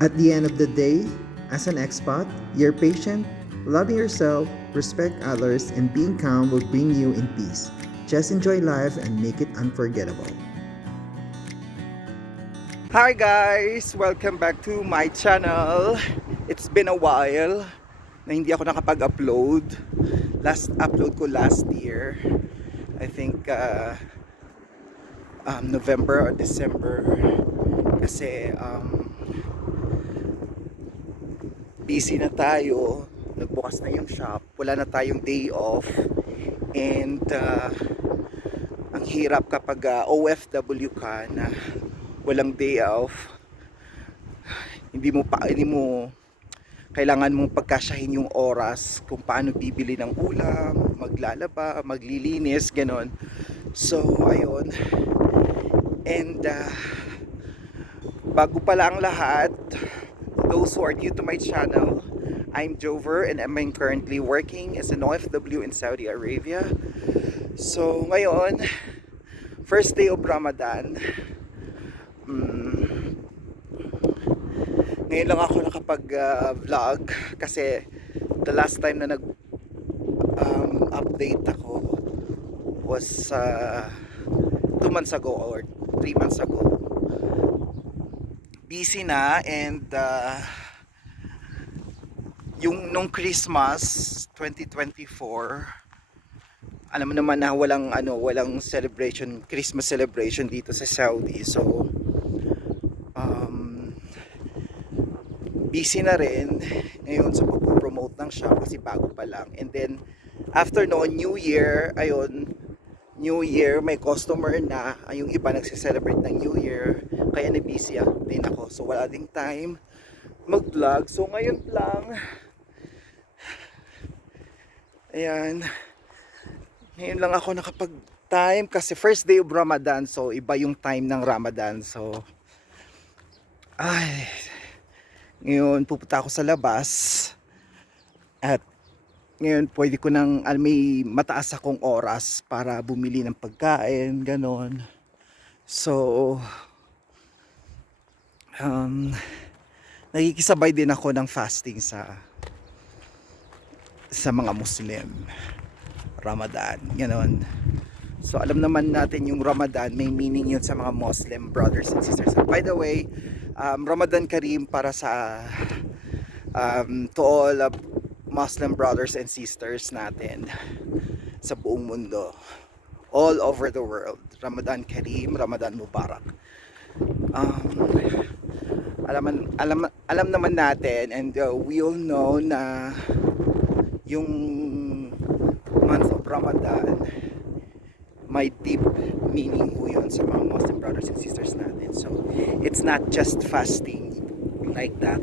At the end of the day, as an expat, you're patient, loving yourself, respect others, and being calm will bring you in peace. Just enjoy life and make it unforgettable. Hi guys! Welcome back to my channel. It's been a while na hindi ako nakapag-upload. Last upload ko last year. I think uh, um, November or December. Kasi um, busy na tayo. Nagbukas na yung shop. Wala na tayong day off. And uh, ang hirap kapag uh, OFW ka na walang day off. Hindi mo pa hindi mo kailangan mong pagkasyahin yung oras kung paano bibili ng ulam, maglalaba, maglilinis, ganon. So, ayun. And uh, bago pala ang lahat, those who are new to my channel, I'm Jover and I'm currently working as an OFW in Saudi Arabia. So, ngayon, first day of Ramadan. Mm, ngayon lang ako nakapag-vlog kasi the last time na nag um, ako was uh, two months ago or three months ago. Busy na and uh, yung nung Christmas 2024 alam mo naman na walang ano walang celebration Christmas celebration dito sa Saudi. So um, busy na rin. Ngayon sa pag-promote ng shop kasi bago pa lang. And then after noon New Year ayun New Year may customer na ay, yung iba nagse-celebrate ng New Year kaya na busy ah, din ako. So wala ding time mag-vlog. So ngayon lang ayan ngayon lang ako nakapag time kasi first day of Ramadan so iba yung time ng Ramadan. So ay ngayon pupunta ako sa labas at ngayon pwede ko nang ah, may mataas akong oras para bumili ng pagkain ganon. So um, nakikisabay din ako ng fasting sa sa mga Muslim. Ramadan ganon. So alam naman natin yung Ramadan may meaning yun sa mga Muslim brothers and sisters. By the way um, Ramadan Kareem para sa um, to all of Muslim brothers and sisters natin sa buong mundo. All over the world. Ramadan Kareem Ramadan Mubarak. Um, alam, alam, alam naman natin and uh, we all know na yung month of Ramadan may deep meaning po yun sa mga Muslim brothers and sisters natin. So it's not just fasting like that.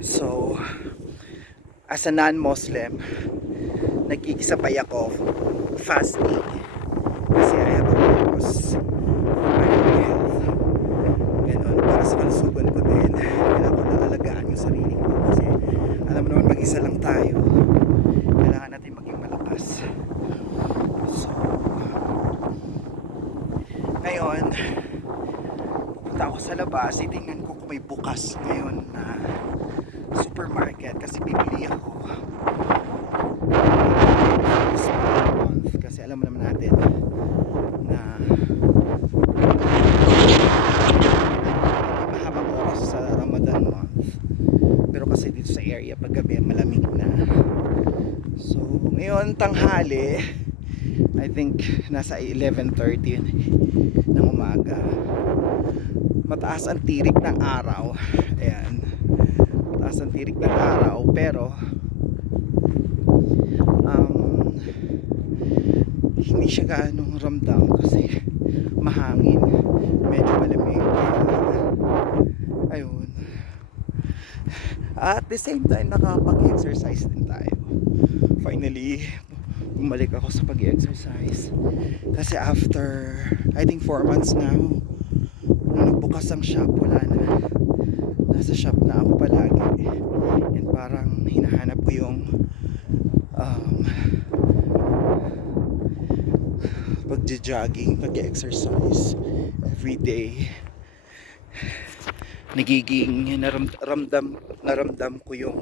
So as a non-Muslim nagkikisabay ako fasting. Kasi I have a purpose for my health. Ganun para sa kalusugan ko din. Kailangan ko na alagaan yung sarili ko. Kasi alam naman mag-isa lang tayo. Kailangan natin maging malakas. So ngayon pupunta ako sa labas. Titingnan ko kung may bukas ngayon na supermarket kasi bibili ako this month kasi alam mo naman natin na may mahabang oras sa Ramadan month pero kasi dito sa area pag gabi malamig na so tanghali I think nasa 11.30 ng umaga. Mataas ang tirik ng araw. Ayan. Mataas ang tirik ng araw pero um, hindi siya gaanong ramdam kasi mahangin. Medyo malamig. Ayun. At the same time nakapag-exercise din tayo. Finally bumalik ako sa pag-exercise. Kasi after I think 4 months now nung nagbukas ang shop wala na. Nasa shop na ako palagi. And parang hinahanap ko yung um, pagja-jogging, pag-exercise every day. Nagiging naram, ramdam naramdam ko yung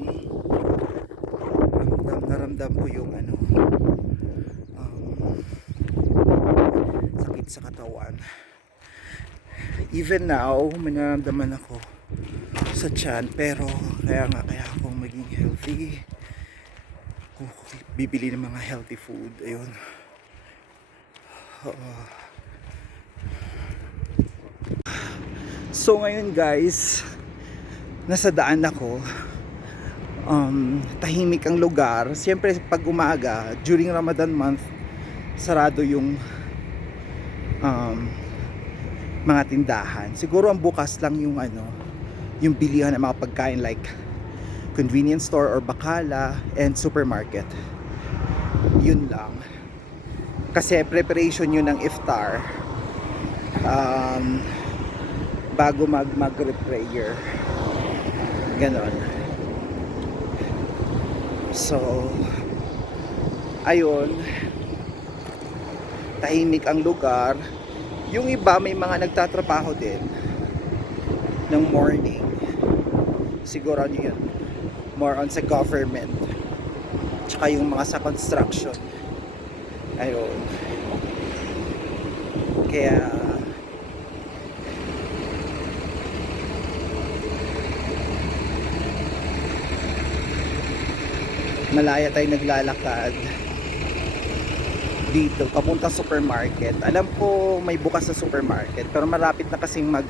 ramdam naramdam ko yung ano um, sakit sa katawan even now may nararamdaman ako sa tiyan pero kaya nga kaya akong maging healthy kung bibili ng mga healthy food ayun Oo. So ngayon guys, nasa daan ako. Um, tahimik ang lugar. Siyempre pag umaga, during Ramadan month, sarado yung um, mga tindahan. Siguro ang bukas lang yung ano, yung bilihan ng mga pagkain like convenience store or bakala and supermarket. Yun lang. Kasi preparation yun ng iftar. Um, bago mag maghrib prayer. Ganon. So, ayun. Tahimik ang lugar. Yung iba may mga nagtatrabaho din ng morning. Siguro ano yun. More on sa government. Tsaka yung mga sa construction. Ayun. Kaya malaya tayo naglalakad dito papunta supermarket. Alam ko may bukas na supermarket pero malapit na kasing mag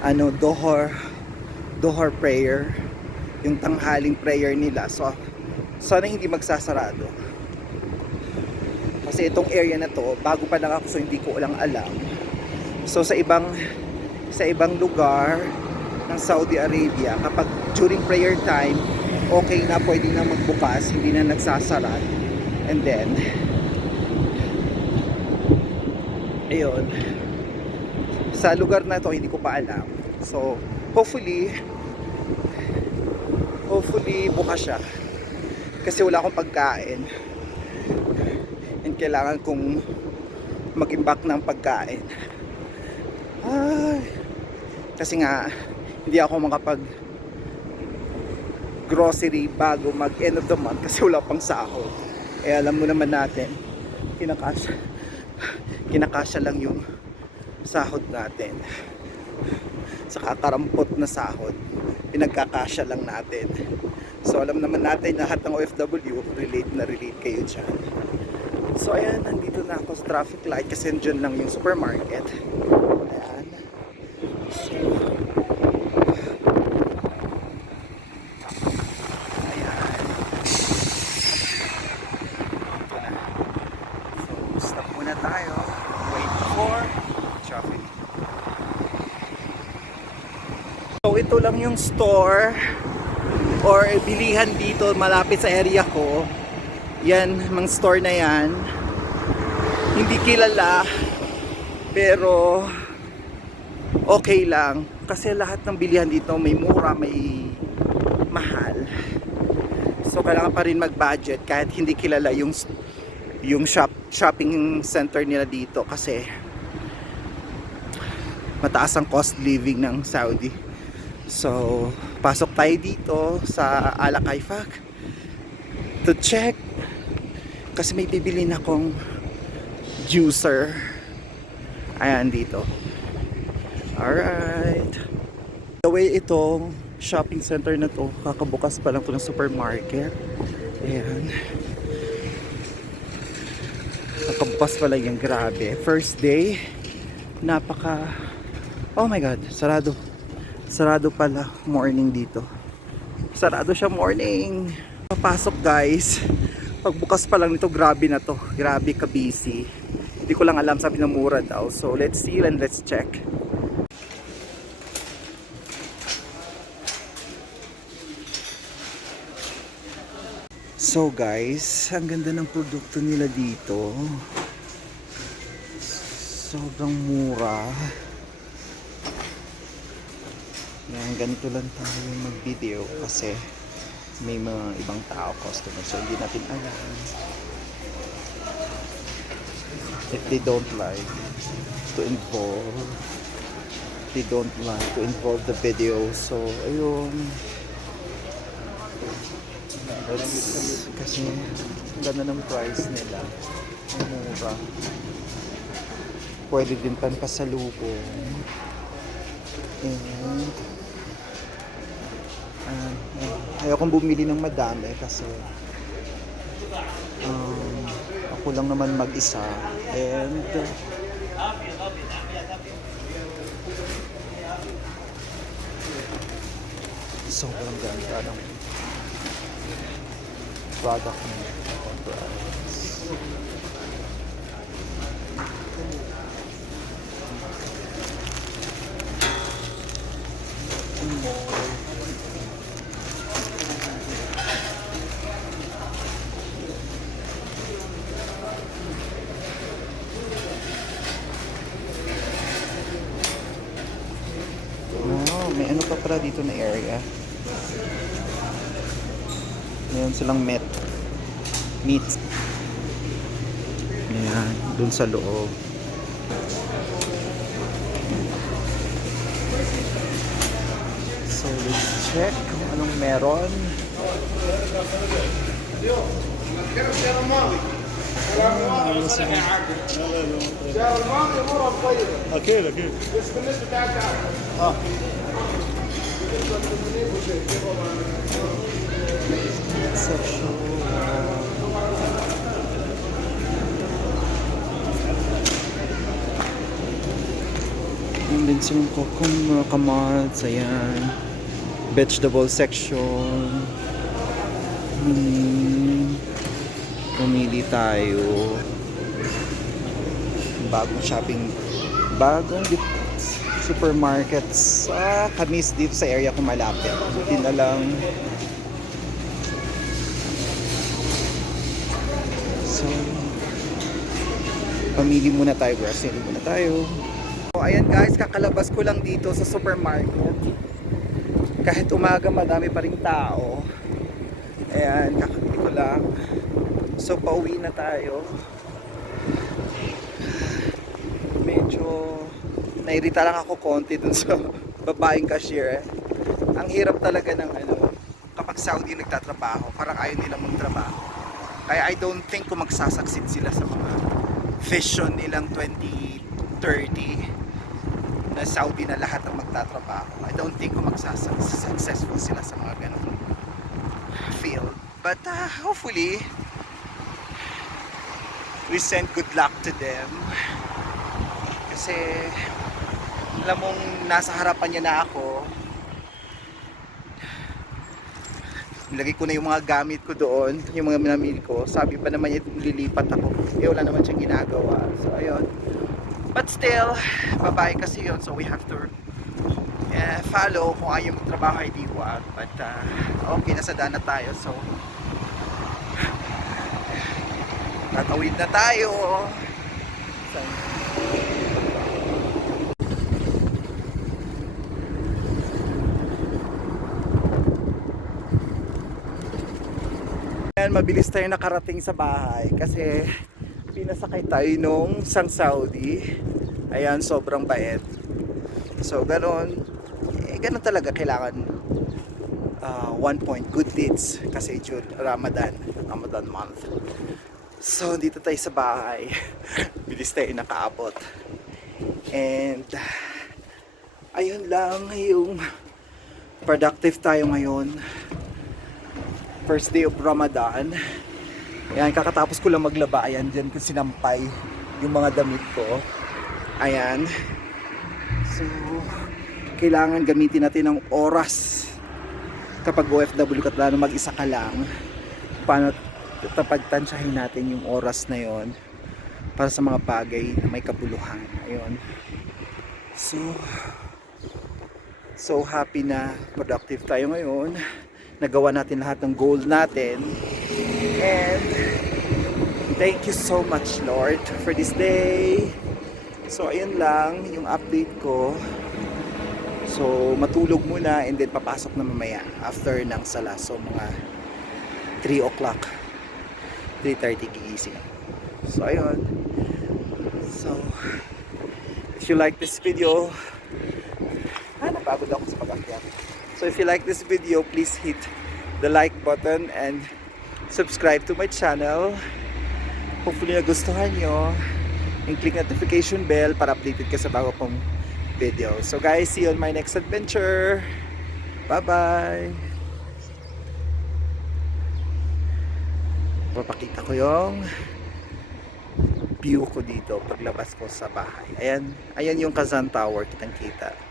ano dohor dohor prayer yung tanghaling prayer nila. So sana hindi magsasarado. Kasi itong area na to bago pa lang ako so hindi ko lang alam. So sa ibang sa ibang lugar ng Saudi Arabia kapag during prayer time okay na pwede na magbukas hindi na nagsasara and then ayun. Sa lugar na to hindi ko pa alam. So hopefully hopefully bukas siya. Kasi wala akong pagkain. And kailangan kong mag-imbak ng pagkain. Ay. Kasi nga hindi ako makapag grocery bago mag end of the month kasi wala pang sahod. Eh alam mo naman natin kinakasya kinakasya lang yung sahod natin. Sa kakarampot na sahod pinagkakasya lang natin. So alam naman natin lahat ng OFW relate na relate kayo dyan. So ayan nandito na ako sa traffic light kasi dyan lang yung supermarket. Ayan. So, ayan ito na so stop muna tayo wait for traffic So ito lang yung store or bilihan dito malapit sa area ko. Yan, mga store na yan. Hindi kilala pero okay lang kasi lahat ng bilihan dito may mura, may mahal. So kailangan pa rin mag-budget kahit hindi kilala yung yung shop shopping center nila dito kasi mataas ang cost living ng Saudi. So, pasok tayo dito sa Al Kaifak to check kasi may bibili na akong juicer. Ayan dito. Alright. The way itong shopping center na to, kakabukas pa lang to ng supermarket. Ayan. Kakabukas pa lang yan, grabe. First day, napaka... Oh my God, sarado. Sarado pala morning dito. Sarado siya morning. Papasok guys. Pagbukas pa lang nito, grabe na to. Grabe ka busy. Hindi ko lang alam sabi ng mura daw. So let's see and let's check. So guys, ang ganda ng produkto nila dito. Sobrang mura. Yan, ganito lang tayo mag-video kasi may mga ibang tao customer so hindi natin alam if they don't like to involve they don't want to involve the video. So, ayun. That's, kasi, ganda ng price nila. Ang mura. Pwede din pan pasalubong. And, uh, ayokong bumili ng madami kasi um, ako lang naman mag-isa. And, sobrang ganda ng product niya. Price. Wow, may ano pa pala dito na area. Meron silang met. Meat. Ayan, dun sa loob. So, let's check kung anong meron. Meron silang- اكيد اكيد section. Yung din silang cucumber, kamads, ayan. Vegetable section. Hmm. Pumili tayo. Bagong shopping. Bagong dip- supermarket sa kamis dito sa area ko malapit. Buti na lang So, pamili muna tayo, grocery muna tayo. So, ayan guys, kakalabas ko lang dito sa supermarket. Kahit umaga, madami pa rin tao. Ayan, kakabili ko lang. So, pauwi na tayo. Medyo nairita lang ako konti dun sa babaeng cashier. Ang hirap talaga ng ano, kapag Saudi nagtatrabaho, parang ayaw nilang magtrabaho. Kaya I don't think kung magsasucceed sila sa mga vision nilang 2030 na Saudi na lahat ang magtatrabaho. I don't think kung magsasuccessful sila sa mga ganong field. But uh, hopefully, we send good luck to them. Kasi, alam mong nasa harapan niya na ako, nilagay ko na yung mga gamit ko doon, yung mga minamili ko. Sabi pa naman niya lilipat ako. Eh wala naman siyang ginagawa. So ayun. But still, babae kasi yun. So we have to eh, follow kung ayaw magtrabaho ay di wag. But uh, okay, nasa daan na tayo. So tatawid na tayo. So, Ayan, mabilis tayo nakarating sa bahay kasi pinasakay tayo nung sang Saudi. Ayan, sobrang bait. So, ganon. Eh, ganon talaga kailangan uh, one point, good deeds. Kasi June, Ramadan, Ramadan month. So, dito tayo sa bahay. Bilis tayo nakaabot. And, ayun lang yung productive tayo ngayon first day of Ramadan. Ayan, kakatapos ko lang maglaba. Ayan, dyan ko sinampay yung mga damit ko. Ayan. So, kailangan gamitin natin ng oras kapag OFW ka lalo mag-isa ka lang. Paano tapagtansyahin natin yung oras na yon para sa mga bagay na may kabuluhan. Ayun. So, so happy na productive tayo ngayon nagawa natin lahat ng goal natin. And thank you so much Lord for this day. So ayun lang yung update ko. So matulog muna and then papasok na mamaya after ng sala. So mga 3 o'clock. 3.30 gigising. So ayun. So if you like this video, napapagod ako sa pag-akyat. So if you like this video, please hit the like button and subscribe to my channel. Hopefully nagustuhan nyo. And click notification bell para updated ka sa bago kong video. So guys, see you on my next adventure. Bye-bye! Papakita ko yung view ko dito paglabas ko sa bahay. Ayan, ayan yung Kazan Tower, kitang kita.